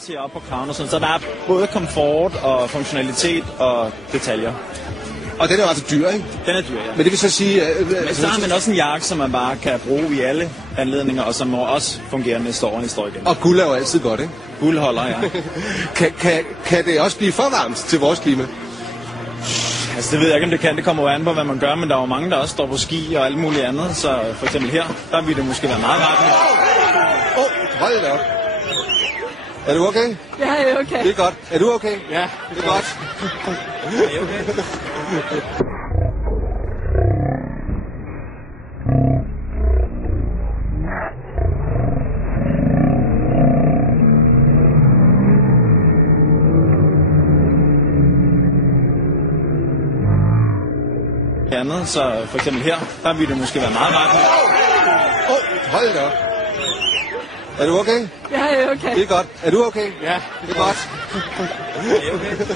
Til op på kraven og sådan, så der er både komfort og funktionalitet og detaljer. Og den er jo altså dyr, ikke? Den er dyr, ja. Men det vil så sige... Men så har man også en jakke, som man bare kan bruge i alle anledninger, og som også fungerer næste år, næste år igen. Og guld er jo altid godt, ikke? Guld holder, ja. kan det også blive for varmt til vores klima? Altså det ved jeg ikke, om det kan. Det kommer jo an på, hvad man gør, men der er jo mange, der også står på ski og alt muligt andet. Så for eksempel her, der vil det måske være meget rart. Hold da op. Er du okay? Ja, jeg er okay. Det er godt. Er du okay? Ja, det er godt. Det er okay. Andet, så for eksempel her, der vil det måske være meget rart. Hold da op. Er du okay? Ja, jeg er okay. Det er godt. Er du okay? Ja, det er godt. Det er okay.